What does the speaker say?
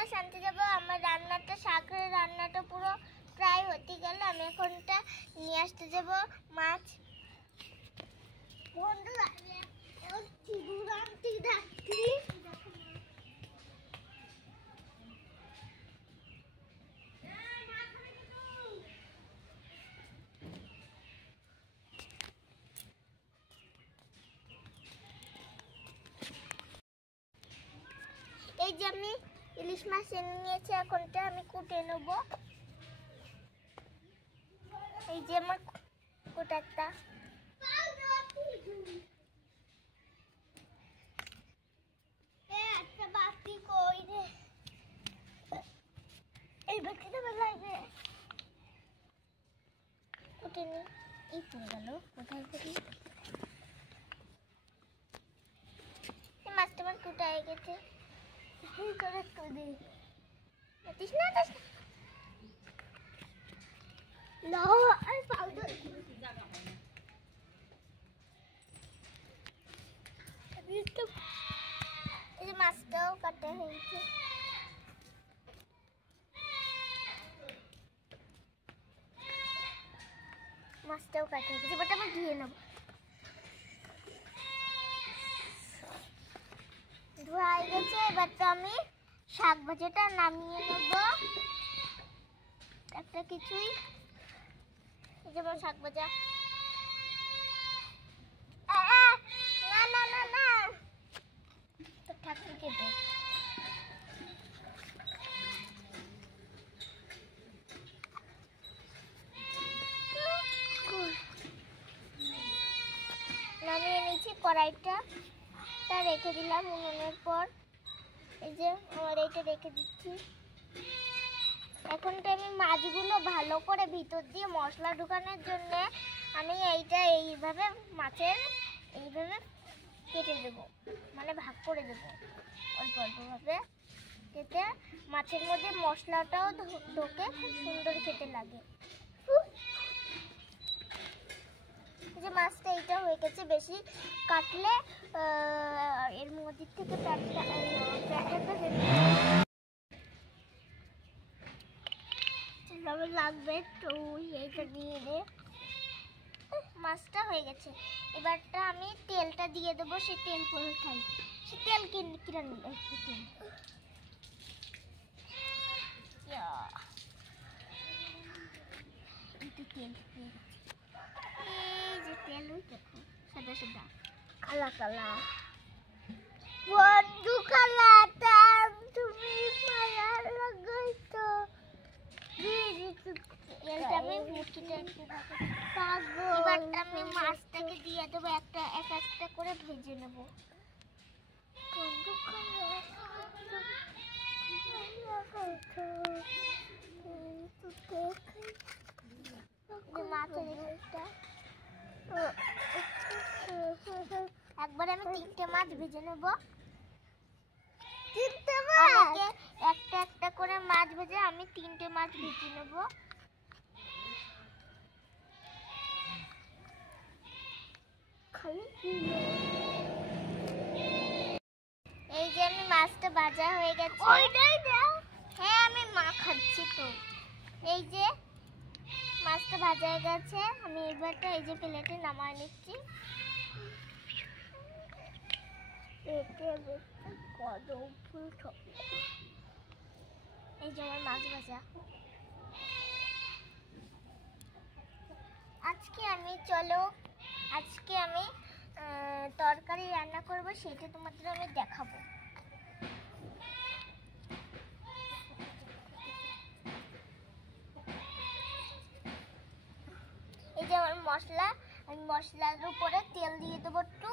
মাছ আনতে যাবো। আমার রান্নাটা শাকের রান্নাটা পুরো প্রায় হতে গেল। আমি এখনটা নিয়ে আসতে যাব মাছ। বন্ধুরা এই যে আমি ইলিশ মাছ এনে নিয়েছি, এখনটা আমি কুটে নেব। এই যে আমার কুটাটা একটা বাটি কই রে, এই বাটিটা লাগবে কুটে নি। এই পড়ে গেল কোথায় করি। এই মাছটা আমার কুটা হয়ে গেছে। এই করে কুদে দিস না দিস না। আর পাউডার এই যে মাছটাও কাটা হয়েছে। মাছটাও কাটা হয়েছে, এবারটা আমি ধুয়ে নেব। ধোয়া হয়ে গেছে, এবারটা আমি শাক ভাজাটা নামিয়ে নেব। একটা কিছুই যেমন শাক ভাজা, না না না না তো ঠাকুরকে দে। নামিয়ে নিয়েছি কড়াইটা, তা রেখে দিলাম উনুনের পর। এই যে আমার এইটা রেখে দিচ্ছি। এখনটা আমি মাছগুলো ভালো করে ভিতর দিয়ে মশলা ঢুকানোর জন্য আমি এইটা এইভাবে মাছের এইভাবে কেটে দেব, মানে ভাগ করে দেব অল্প অল্পভাবে, কেটে মাছের মধ্যে মশলাটাও ঢোকে, খুব সুন্দর খেতে লাগে। যে মাছটা এইটা হয়ে গেছে, বেশি কাটলে এর মধ্যে থেকে প্যাটটা লাগবে, তো এইটা দিয়ে দে। মাছটা হয়ে গেছে, এবারটা আমি তেলটা দিয়ে দেবো। সে তেল করে খাই, সে তেল কিনে নিল একটু তেল। একটু তেল এই যে তেল দেখো, সাদা সাদা কালা কালা বন্ধু কালাটা তুমি মায়া লাগাইতো। তেলটা আমি মুঠিটা একটু পাগল। এবারটা আমি মাছটাকে দিয়ে দেবো, একটা এক একটা করে ভেজে নেব। বন্ধু একবার আমি 3টে মাছ ভেজে নেব। একটা একটা করে মাছ ভেজে আমি 3টে মাছ ভেজে নেব। এই যে আমি মাছটা ভাজা হয়ে গেছে। হ্যাঁ আমি মা খাচ্ছি তো। এই যে মাছটা ভাজা হয়ে গেছে, আমি এবারটা এই যে প্লেটে নামায় নিচ্ছি। এই যে আমার মাছ ভাজা। আজকে আমি তরকারি রান্না করব, সেটা তোমাদের আমি দেখাবো। এই যে আমার মশলা, আমি মশলার উপরে তেল দিয়ে দেবো একটু।